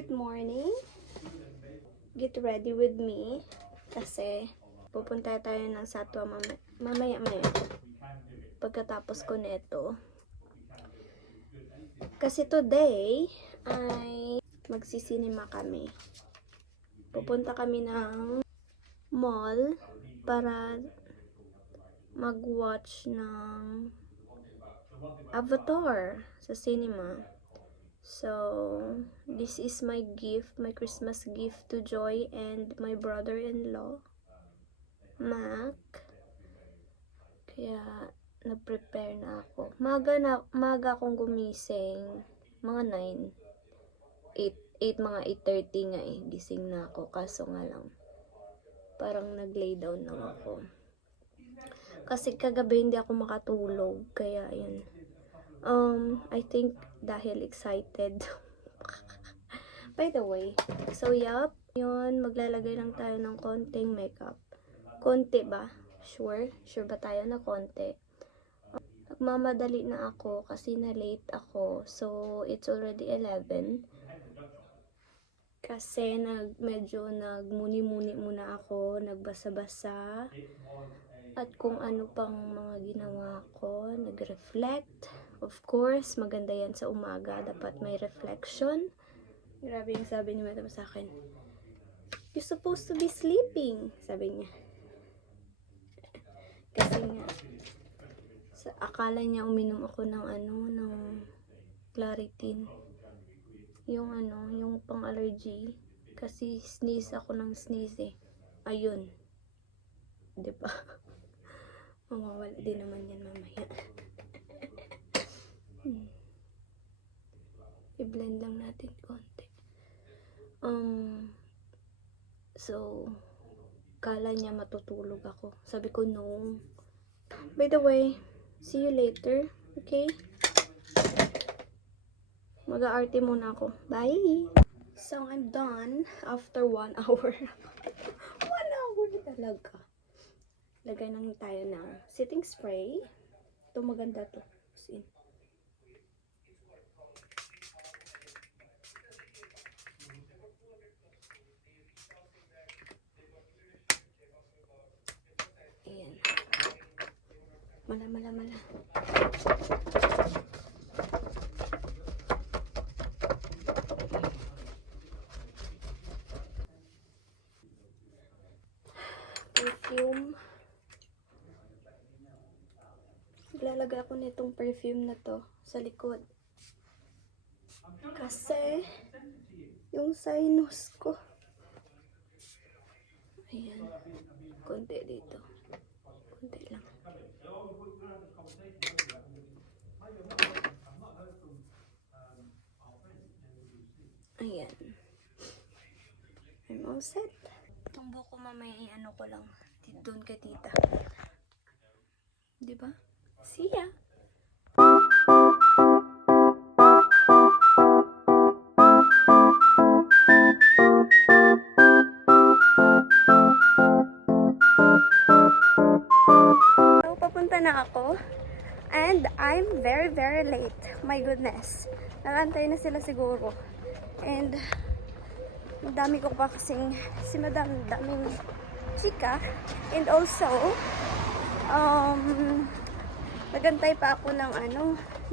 Good morning. Get ready with me kasi pupunta tayo ng Satwa mamaya pagkatapos ko nito. Kasi today ay magsisinema kami. Pupunta kami ng mall para mag-watch ng Avatar sa cinema. So, this is my gift, my Christmas gift to Joy and my brother-in-law, Mac. Kaya, nag-prepare na ako. Maga akong gumising. Mga 9. 8 mga 8:30 nga eh. Gising na ako. Kaso nga lang, parang nag-lay down lang ako. Kasi kagabi hindi ako makatulog. Kaya, yun. I think dahil excited. By the way, so yup, yun, maglalagay lang tayo ng konting makeup. Konti ba? Sure ba tayo na konti? Nagmamadali na ako kasi na late ako. So, it's already 11. Kasi medyo nagmuni-muni muna ako, nagbasa-basa. At kung ano pang mga ginawa ko, nag-reflect. Of course, maganda yan sa umaga. Dapat may reflection. Grabe yung sabi ni Madam sa akin. You're supposed to be sleeping, sabi niya. Kasi nga, akala niya uminom ako ng ng Claritin. Yung yung pang-allergy. Kasi sneeze ako ng sneeze eh. Ayun. Diba? Mawawala din naman yan mamaya. I-blend lang natin konti. So, kala niya matutulog ako. Sabi ko, no. By the way, see you later. Okay? Mag-aarte muna ako. Bye! So, I'm done after 1 hour. 1 hour talaga. Lagay lang tayo ng setting spray. Ito maganda to. See? Ayan. Mala. Perfume. Lalagay ako nitong perfume na to sa likod. Kasi yung sinus ko. Ayan. Konti dito. Konti lang. Ayan. I'm all set. Itong buko mamaya ano ko lang. Doon kay tita. Diba? See ya! So, papunta na ako. And I'm very, very late. My goodness. Nakantay na sila siguro. And dami ko pa kasing si Madam, daming chika. And also, nagantay pa ako ng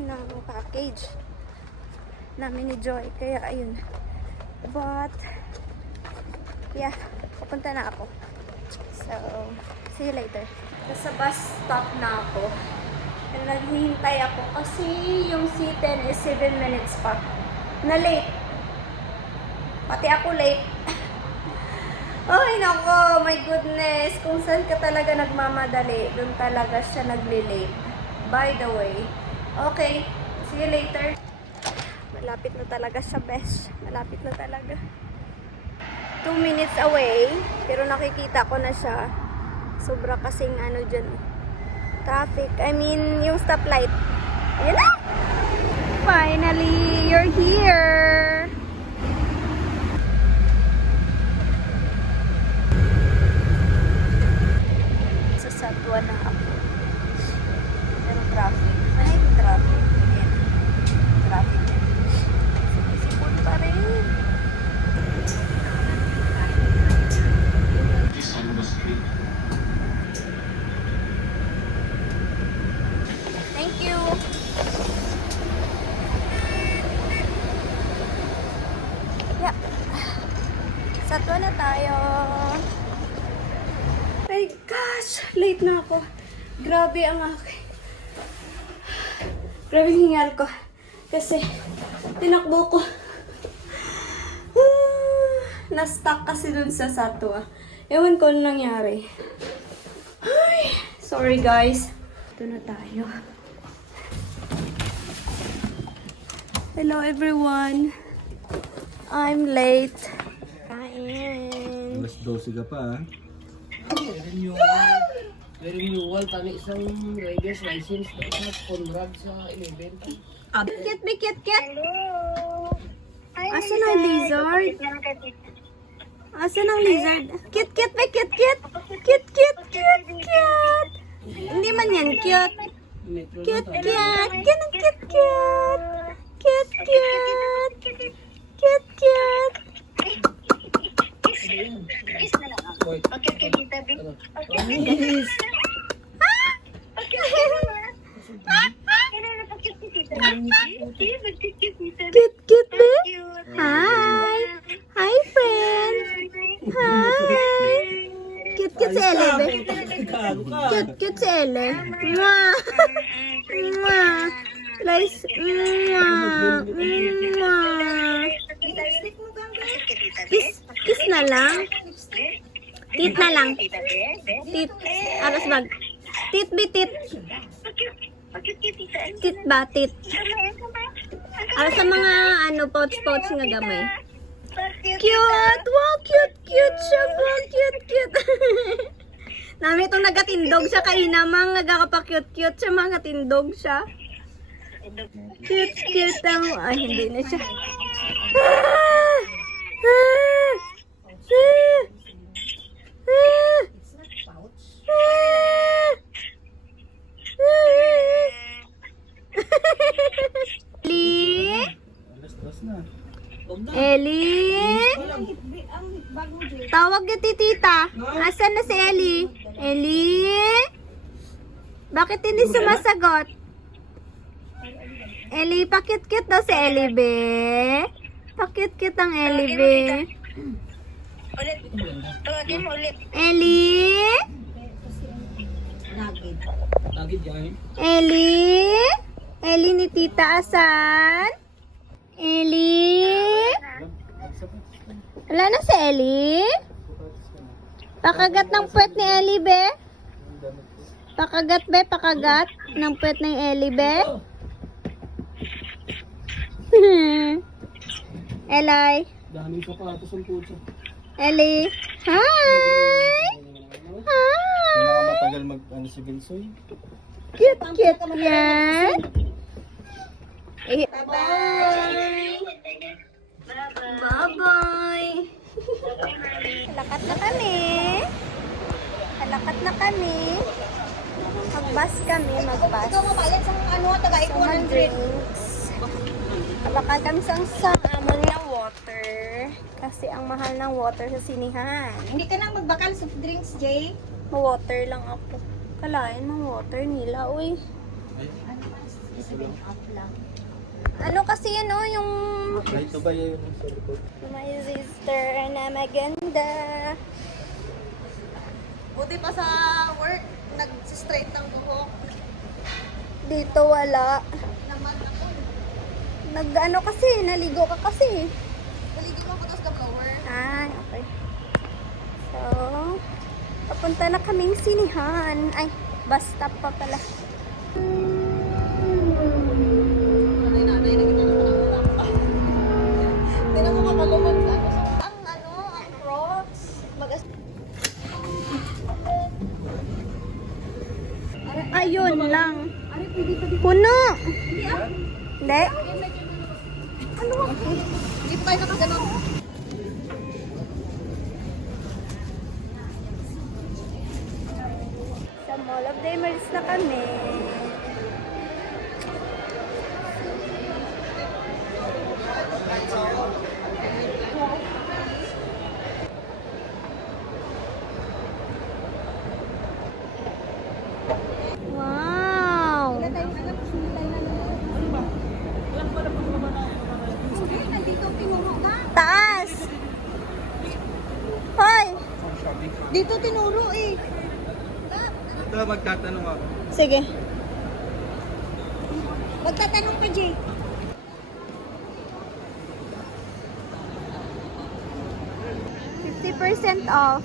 ng package namin ni Joy. Kaya, ayun. But, yeah, papunta na ako. So, see you later. Nasa bus stop na ako. And naghihintay ako kasi yung C10 is 7 minutes pa. Na late. Pati ako late. Ay, nako, my goodness. Kung saan ka talaga nagmamadali, doon talaga siya nagli-late. By the way. Okay, see you later. Malapit na talaga siya, besh. Malapit na talaga. 2 minutes away, pero nakikita ko na siya. Sobra kasing dyan. Traffic. I mean, yung stoplight. Ayan na! Finally, you're here! Satwa na ako. Pero traffic. Ay, traffic. Ayan. Traffic. Sipon pa rin. Dito na tayo. My gosh! Late na ako. Grabe ang aking. Grabe yung hingal ko. Kasi, tinakbo ko. Na-stuck kasi dun sa Satwa. Ewan ko ano nangyari. Ay, sorry guys. Ito na tayo. Hello everyone. I'm late. Kain. Alas 12 ka pa, ha? Renewal tani isang rider's license na isa Conrad sa 11. Kit, kit, kit. Asan ang lizard? Asan ang lizard? Kit, kit, kit, kit. Kit, kit, kit, kit. Hindi man yan cute. Kit, kit. Kit, kit, kit. Kit, kit. Kit, kit. Cute, cute, be? Hi! Hi, friend! Hi! Cute, cute si Elle, be? Cute, cute si Elle. Mwah! Mwah! Lice, mwah! Mwah! Kiss na lang? Tit na lang. Tit. Aras bag. Tit, be, tit. Tit ba? Tit. Aras sa mga pouch-pouch nga gamay. Cute! Wow, cute, cute siya po. Cute, cute. Nami itong nagatindog siya kainamang nagkakapa-cute-cute siya. Mga tindog siya. Cute, cute ang... Ay, hindi na siya. Ellie? Tawag niyo tita. Asan na si Ellie? Ellie? Bakit hindi sumasagot? Ellie, pakit-kit daw si Ellie, be. Pakit-kit ang Ellie, be. Ulit. Tawagin mo ulit. Ellie? Lagi diyan. Ellie? Ellie ni tita asan? Ellie? Wala na si Ellie? Pakagat ng puwet ni Ellie, be? Pakagat, be? Pakagat ng puwet ng Ellie, be? Ellie? Daming sapatos ang putsa. Ellie? Hi! Hi! Matagal si Vinsoy. Cute, cute yan. Bye-bye! Bye-bye! Lakat na kami. Lakat na kami. Mag-bus kami, mag-bus. So, mag-drinks. Lakat kami sa amon na water. Kasi ang mahal ng water sa sinihan. Hindi ka na magbakal soft drinks, Jay. Ma-water lang ako. Kalain, ma-water nila, uy. Ano kasi yan, oh, yung... Ito ba yun sa likod? My sister na maganda. Buti pa sa work, nag-straight ng buhok. Dito wala. Naman ako. Nag-ano kasi, naligo ka kasi. Baligid mo ko tapos ka blower. Ay, okay. So, papunta na kaming sinihan. Ay, bus stop pa pala. Nanay-nanay, nakita naman ang ulang. Hindi na mo kapaluman sa ang crocs. Ayun lang. Puno. Hindi. Hindi pa tayo nakaganon. Sa Mall of the Emeralds na kami. Wow! Taas! Dito tinuro eh. Ito, magtatanong ako. Sige. Magtatanong ka, Jay. %50 off.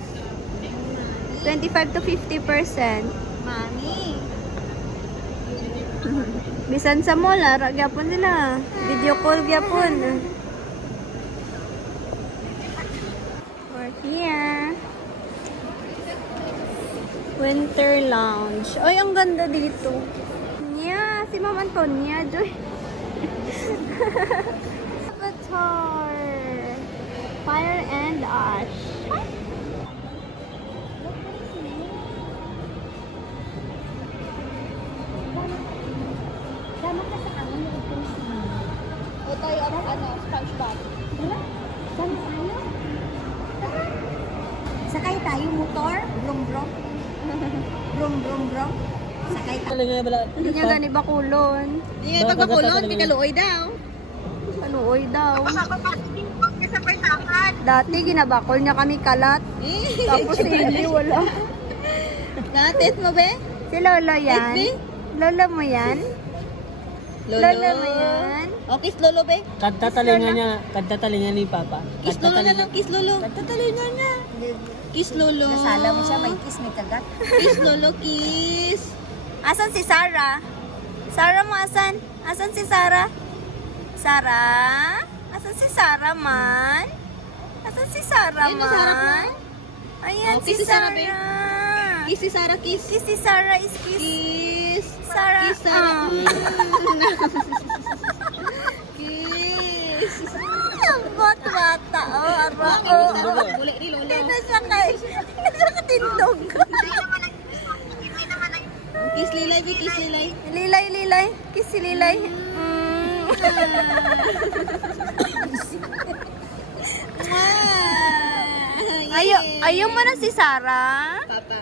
25 to 50%. Mami. Bisan sa mall, ara gyapon sila. Video call gyapon. We're here. Winter Lounge. Ay, ang ganda dito. Nya, si Ma'am Antonia, Joy. Avatar. Fire and Ash. O tayo, SpongeBob. Sakay tayo motor. Brum brum. Brum brum brum. Sakay tayo. Hindi niya gani bakulon. Hindi nga pagbakulon, kinaluoy daw. Panuoy daw. Dati ginabakol niya kami kalat. Tapos hindi wala. Natit mo be? Si Lolo yan. Be? Lolo mo yan? Lolo mo yan? O, kiss lolo be? Kadtatalingan ni Papa. Kiss lolo na lang, kiss lolo. Tatatalingan niya. Kiss lolo. Nasala mo siya, may kiss, may kagat. Kiss lolo, kiss. Asan si Sarah? Sarah mo asan? Asan si Sarah? Sarah? Asan si Sarah man? Asan si Sarah Ayun, man? Sarah po. Ayan Oh, si kiss si Sarah, babe. Sarah. Kiss si Sarah, kiss. Kiss si Sarah is kiss. Kiss. Sarah. Kiss Sarah. Ah. Kiss. Bata. Oh, ara. Mami, Oh. kiss Sarah. Buli ni lolo. Hindi na siya katindog. Kiss Lilay, be, kiss Lilay. Lilay. Kiss si Lilay. Ayaw mo na si Sarah? Papa.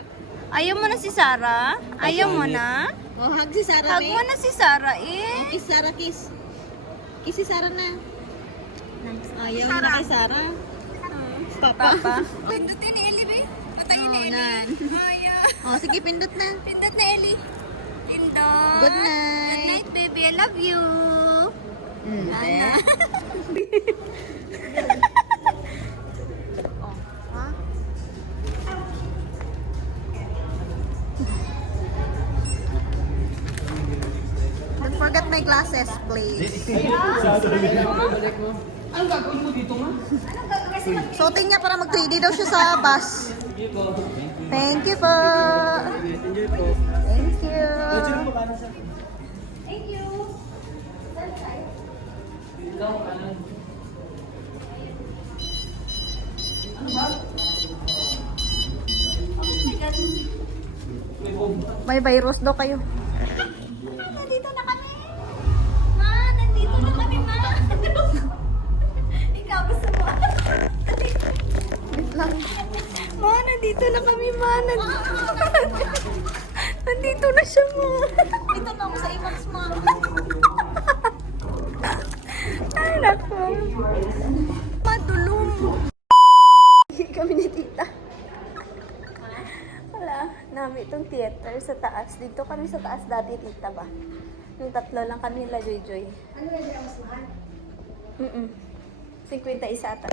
Ayaw mo na si Sarah? Ayaw mo na? Oh, hug si Sarah, Hug be. mo na si Sarah Oh, eh. kiss Sarah, kiss. Kiss si Sarah na. Ayaw mo na kay Sarah. Papa. Pindutin ni Ellie, be. Patayin Oh, ni Ellie. nan. Ayaw. Oh, sige, pindot na. Pindot na Ellie. Pindot. Good night. Good night, baby. I love you. Ana. Don't forget my glasses, please. Ang gagawin mo dito nga? Suotin niya para mag 3D daw siya sa bus. Thank you po. Enjoy po. Thank you. May virus daw kayo. Nandito na kami. Ma, nandito na kami, ma. Ikaw, gusto mo? Wait lang. Ma, nandito na kami, ma. Nandito na siya, ma. Dito na ako sa IMAX, ma. Ay, naku. Matulong. Kami ni tita. Wala. Namin itong theater sa taas. Dito kami sa taas dati, tita ba? Yung tatlo lang kami nila, Joy. Ano yung mas mahal? 51 ata.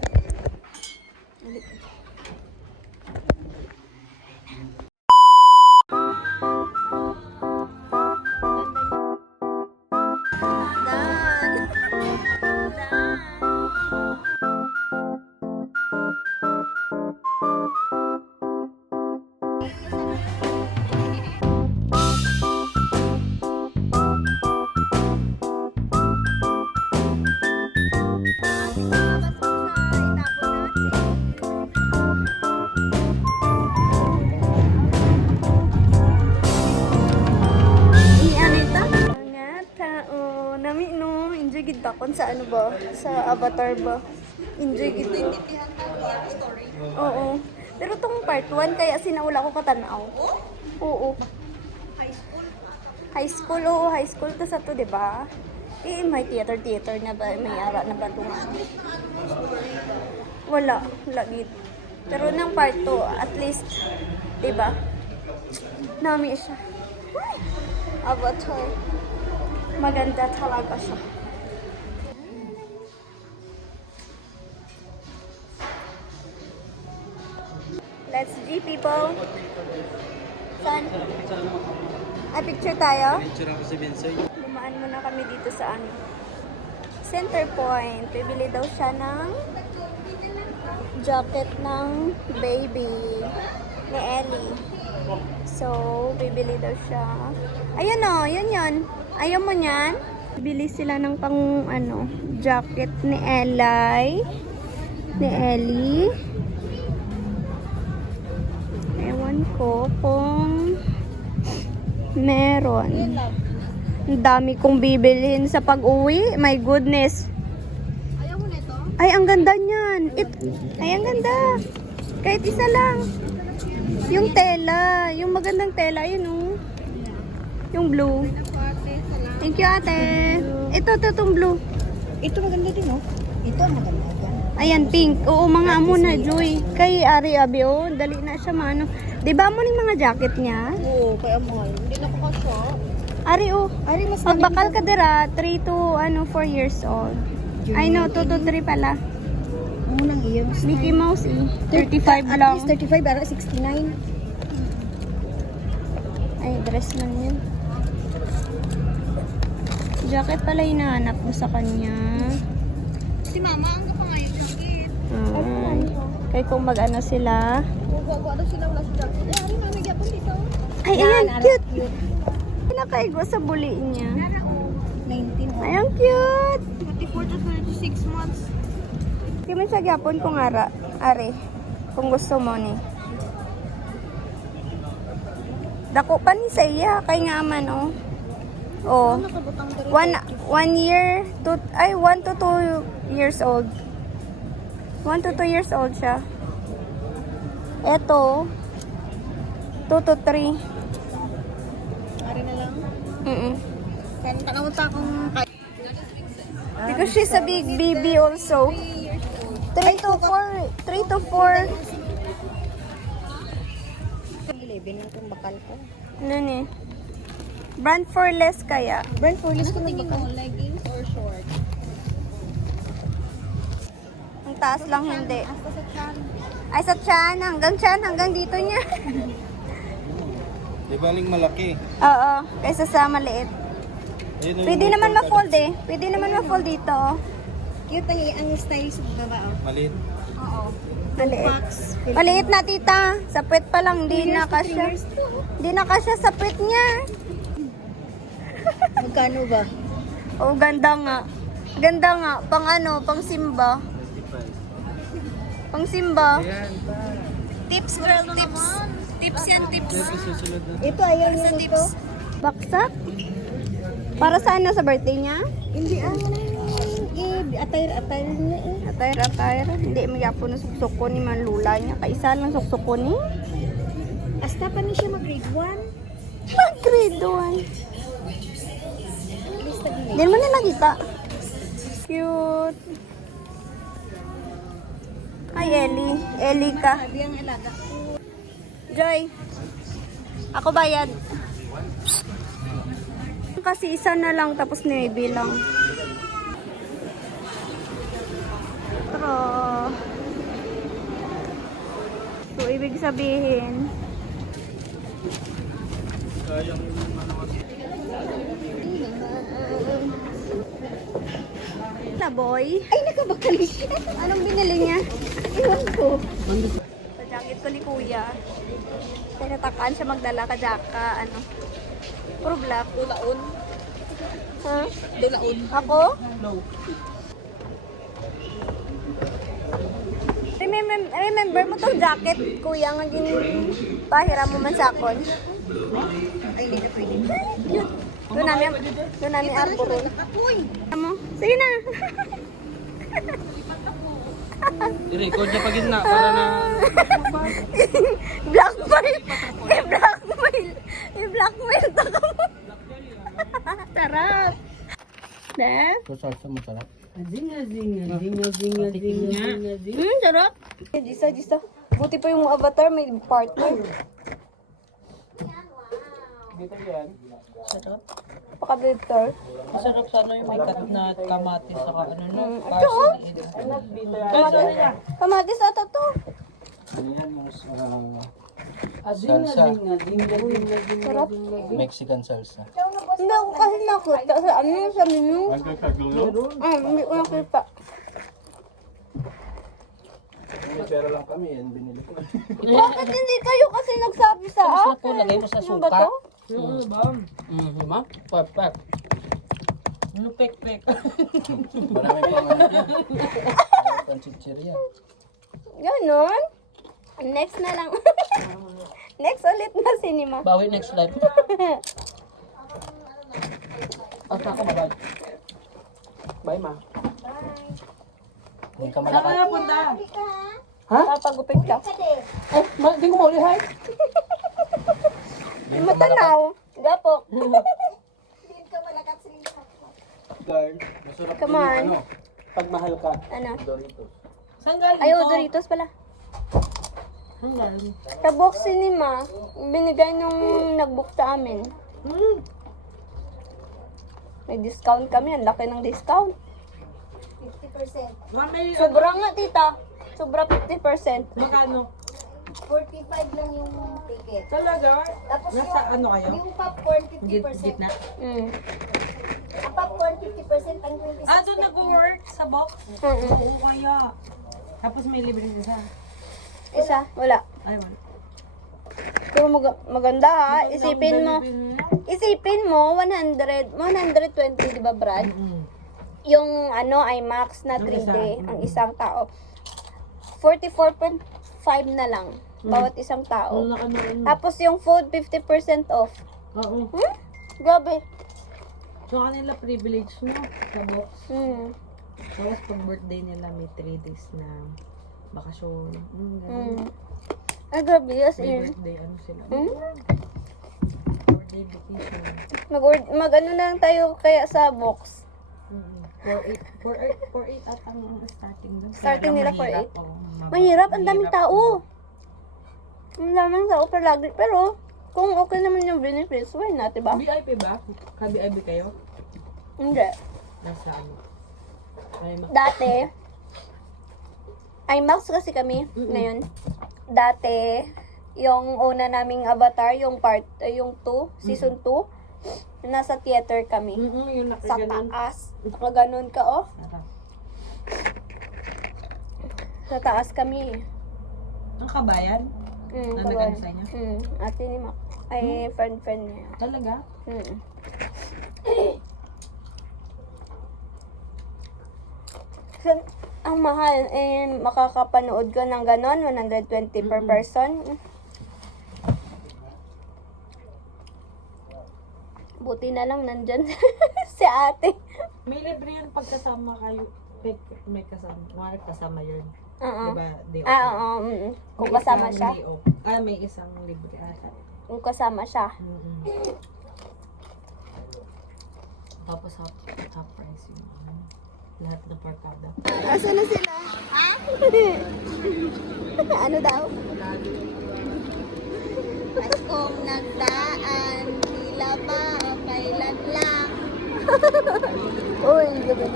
gid takon sa ano ba? Sa Avatar ba? Enjoy gid. Oo. Pero tong part 1 kaya sinaula ko katanaw. Oo. High school, oo. High school to sa to, di ba? Eh, may theater na ba? May ara na ba tungan? Wala gid. Pero ng part 2, at least, diba? Nami siya. Avatar. Maganda talaga siya. Let's G, people. Saan? Ay, picture tayo? Picture ako si Vincent. Dumaan muna kami dito sa ano. Center Point. Bibili daw siya ng jacket ng baby ni Ellie. So, bibili daw siya. Ayun o, yun. Ayaw mo niyan? Bibili sila ng pang ano, jacket ni Ellie. Ni Ellie. Ewan ko kung meron. Ang dami kong bibilhin sa pag-uwi. My goodness. Ayaw mo na ito? Ay, ang ganda niyan. Ay, ang ganda. Kahit isa lang. Yung tela. Yung magandang tela. Yun, oh. Yung blue. Thank you, ate. Ito, itong blue. Ito maganda din, oh. Ito maganda yan. Ayan, pink. Oo, mga amo na, Joy. Kay Ari Abi, oh. Dali na siya, mano. Diba mo yung mga jacket niya? Oo, kaya mahal. Hindi na ko kasya. Ari, oh. Ari, mas Magbakal ka dira, 3 to 4 years old. Ay, no, 2 to 3 pala. Unang iyon. Mickey Mouse, 35 At lang. least 35, pero 69. Ay, dress lang yun. Jacket pala hinahanap mo sa kanya. Si mama, ang kapangayon jacket. Ay, kaya kung mag-ano sila. Gawa daw sila wala sa jacket. Eh, ano na nagyapon dito? Ay, ayan, cute. Pinakaigo sa buli niya. 19. Ay, ang cute. 24 to 36 months. Hindi man siya gyapon kung ara. Are, kung gusto mo ni. Dako pa ni sa iya. Kay nga man, oh. Oh. Nakabutang dito. 1 year, 1 to 2 years old. 1 to 2 years old siya. Eto, 2 to 3. Ari na lang. Kaya nakamunta akong Because she's a big baby also. 3 to 4. 3 to 4. 11 lang itong bakal ko. Ano ni? Brand for less kaya. Brand for list ko tingin nagbakal. mo, leggings or short? Ang taas lang hindi. Hasta sa chan. Ay, sa tiyan. Hanggang dito niya. Di baling malaki. Oo, kaysa sa maliit. Ayun, Pwede naman ma-fold eh. Pwede naman ma-fold dito. oh. Cute ang style sa baba, oh. Maliit. Oo. Maliit. Maliit na tita. Sa puwet pa lang. Hindi na kasya. Hindi na kasya sa puwet niya. Magkano ba? Oh, ganda nga. Ganda nga. Pang ano, pang simba. 25. Pang simba. Ayan. Tips, girl, tips. Tips yan, tips. Ito susunod na. Ito, ayaw niya nito. Baksak? Para sa ano, sa birthday niya? Hindi, attire niya eh. Attire. Hindi, magyapo na suksok ko ni manlula niya. Kaisa lang suksok ko ni. Hasta pa niya siya mag-grade 1. Grade 1. Hindi mo nila kita. Cute. Hi, Ellie. Ellie ka. Sabi ang alaga. Joy. Ako bayad. Kasi isa na lang tapos maybe lang. Pero so ibig sabihin Sayang yung ano kasi. na boy. Ay, nakabakali siya. Anong binili niya? Ewan ko. Sa jacket ko ni kuya. Tinatakaan siya magdala ka jaka, ano. Puro black. Dulaon. Ha? Dulaon. Ako? No. Remember mo tong jacket, kuya, nga pahiram mo man sa akon. Ay, hindi na pwede. Cute. Doon namin arboron. Mo? Sige na. I-record niya pa gitna para na... Blackmail. I-blackmail to ka mo. Sarap. Ne? Kusasa mo sarap. Zinga. Sarap. Jisa. Buti pa yung avatar, may partner. Dito yan. Sarap. Paka-Victor. Masarap sana yung may cut na kamatis saka ano no? Ito, oh. Parsley. Kamatis ata to. Ano yan? Yung Salsa. Sarap. Mexican salsa. Hindi ako kasi nakita sa ano sa menu. Hindi ko nakita. May pera lang kami, yan binili ko. Bakit hindi kayo kasi nagsabi sa Sarap po, akin? lagay mo sa Ano ba suka. to? Diba? Perfect. Ano pek-pek? Marami pang ano yan. Panchichirya. Ganon. Next na lang. Next ulit na cinema. Bawi next life. At ako babay. Bye ma. Hindi ka malakas. punta? Papagupit ka. Eh, di ko mauli hay. Matanaw. Gapo. Guard, masarap din Come on. yung ano. Pagmahal ka. Ano? Doritos. Saan galing Ayaw, Doritos pala. Saan galing? Sa box cinema, binigay nung nag-book sa amin. May discount kami. Ang laki ng discount. 50%. Mamay, Sobra nga, tita. Sobra 50%. magkano? 45 lang yung ticket. Talaga? Tapos Nasa ano kayo? yung popcorn 50%. Gitna? Mm. Ang popcorn 50%, ang 26%. Ah, doon nag-work sa box? Mm-mm. Oo, kaya. Tapos may libre isa. Isa, wala. Ay, wala. Pero maganda ha. Isipin mo, 120, di ba Brad? Yung ano, IMAX na 3D, ang isang tao. 44.5 na lang, bawat isang tao. Tapos yung food, 50% off. Oo. Grabe. So, kanila privilege no? Sa box. Tapos pag birthday nila, may 3 days na bakasyon. Ganun. Ay, grabe, as May in. birthday, ano sila? 4-day vacation. Mag-ano na lang tayo kaya sa box. 4-8 at ang starting doon. Starting nila 4-8? Oo, Mahirap, ang daming tao. Ang daming tao per lagi. Pero, kung okay naman yung benefits, why not, diba? VIP ba? Ka-VIP kayo? Hindi. Nasa ano? Ay, Dati, IMAX kasi kami ngayon. Dati, yung una naming Avatar, yung 2, season 2, nasa theater kami. yung Sa nakaganon. taas. Nakaganon ka, oh. Sa taas kami. Ang kabayan? Mm, Ano nag-ano sa inyo? Ate ni Mac. Ay, friend niya. Talaga? So, ang mahal, makakapanood ko ng ganon, 120 per person. Buti na lang nandyan si ate. May libre yun pag kasama kayo. May kasama yun. Diba? Day off. Kung May kasama isang siya. day off. May isang libre. Kung kasama siya. Tapos half price yung lahat ng parkada. Asa na sila? Ano daw? Paskong nagdaan, tila ba kailan lang. Uy, gabi.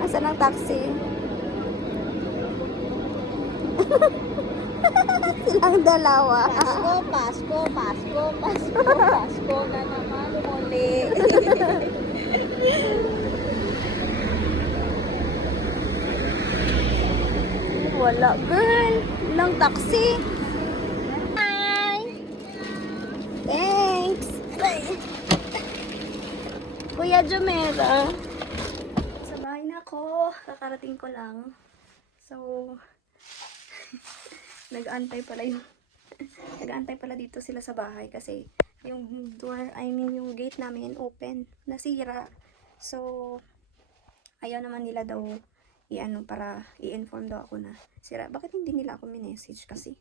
Asan ang taxi? Silang dalawa. Pasko na naman muli. Wala, girl. Walang taxi. Hi. Thanks. Kuya Jomera. Sa bahay na ako. Kakarating ko lang. So, nag-aantay pala dito sila sa bahay kasi yung door, yung gate namin open, nasira. So, ayaw naman nila daw para i-inform daw ako na sira. Bakit hindi nila ako minessage? Kasi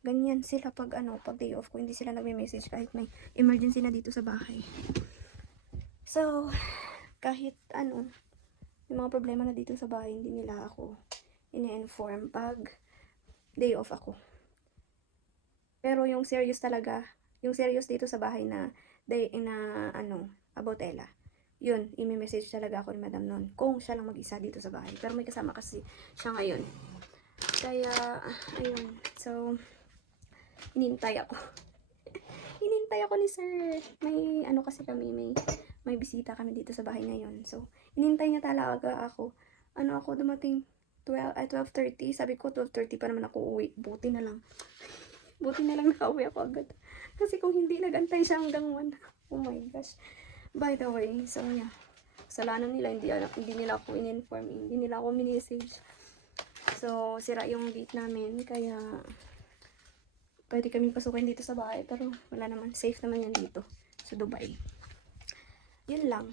ganyan sila pag day off ko, hindi sila nagme-message kahit may emergency na dito sa bahay. So, kahit yung mga problema na dito sa bahay, hindi nila ako ini-inform pag day off ako. Pero yung serious talaga, yung serious dito sa bahay na about Ella, yun, imi-message talaga ako ni Madam noon kung siya lang mag-isa dito sa bahay. Pero may kasama kasi siya ngayon. Kaya, ayun. So, inintay ako. Inintay ako ni Sir. May, kasi kami, may bisita kami dito sa bahay ngayon. So, inintay niya talaga ako. Ako dumating 12:30. Sabi ko, 12:30 pa naman ako uwi. Buti na lang nakauwi ako agad. Kasi kung hindi, nagantay siya hanggang 1. Oh my gosh. By the way, so yeah. Kasalanan nila, hindi nila ako in-inform. Hindi nila ako mini-message. So, sira yung gate namin. Kaya, pwede kami pasukin dito sa bahay. Pero, wala naman. Safe naman yan dito. Sa Dubai. Yun lang.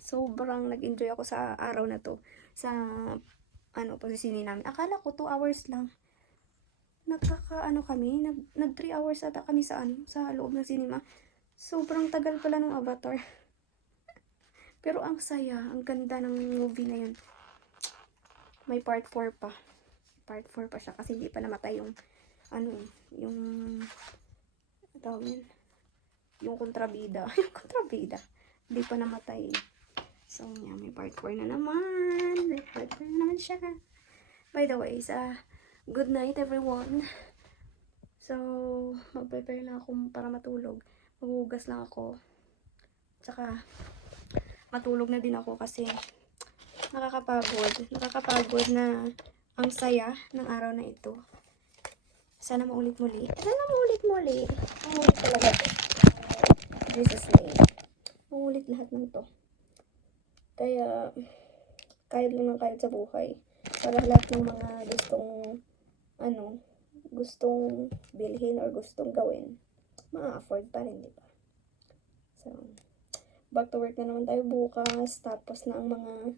Sobrang nag-enjoy ako sa araw na to. Sa, posisini namin. Akala ko 2 hours lang. Nag 3 hours ata kami sa loob ng cinema. Sobrang tagal pala ng Avatar. Pero ang saya, ang ganda ng movie na yun. May part 4 pa. Part 4 pa siya kasi hindi pa namatay yung yung kontrabida. Yung kontrabida. Hindi pa namatay. So, yeah, may part 4 na naman. May part 4 na naman siya. By the way, good night everyone. So, mag-prepare na ako para matulog. Maghugas lang ako. Tsaka, matulog na din ako kasi nakakapagod na ang saya ng araw na ito. Sana maulit muli. Maulit talaga to. Jesus name. Maulit lahat ng to. Kaya, kahit lang ng kahit sa buhay. Para lahat ng mga gustong bilhin or gustong gawin, ma-afford pa rin, diba? So, back to work na naman tayo bukas. Tapos na ang mga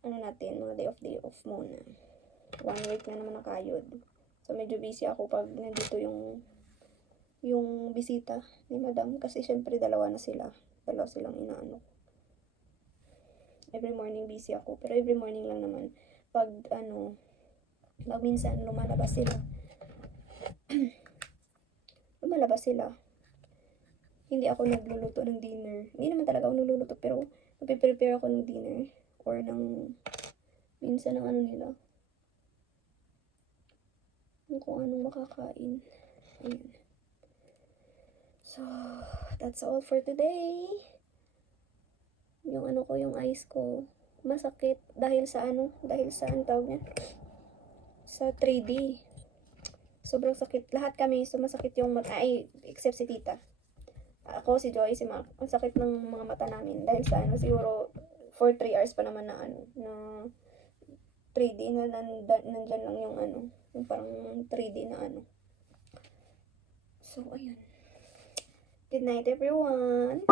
mga day off muna. 1 week na naman nakayod. So, medyo busy ako pag nandito yung bisita ni Madam. Kasi, syempre, dalawa silang inaano. Every morning busy ako. Pero every morning lang naman. Pag minsan lumalabas sila. Hindi ako nagluluto ng dinner. Hindi naman talaga ako nagluluto, pero nagpe-prepare ako ng dinner. Or minsan ng nila. Kung anong makakain. Ayan. So, that's all for today. Yung eyes ko, masakit dahil sa tawag niya? Sa 3D. Sobrang sakit. Lahat kami, masakit yung mata. Except si tita. Ako, si Joy, si Mac. Ang sakit ng mga mata namin. Dahil sa siguro, for 3 hours pa naman na 3D na nandyan lang yung parang 3D na So, ayun. Good night, everyone.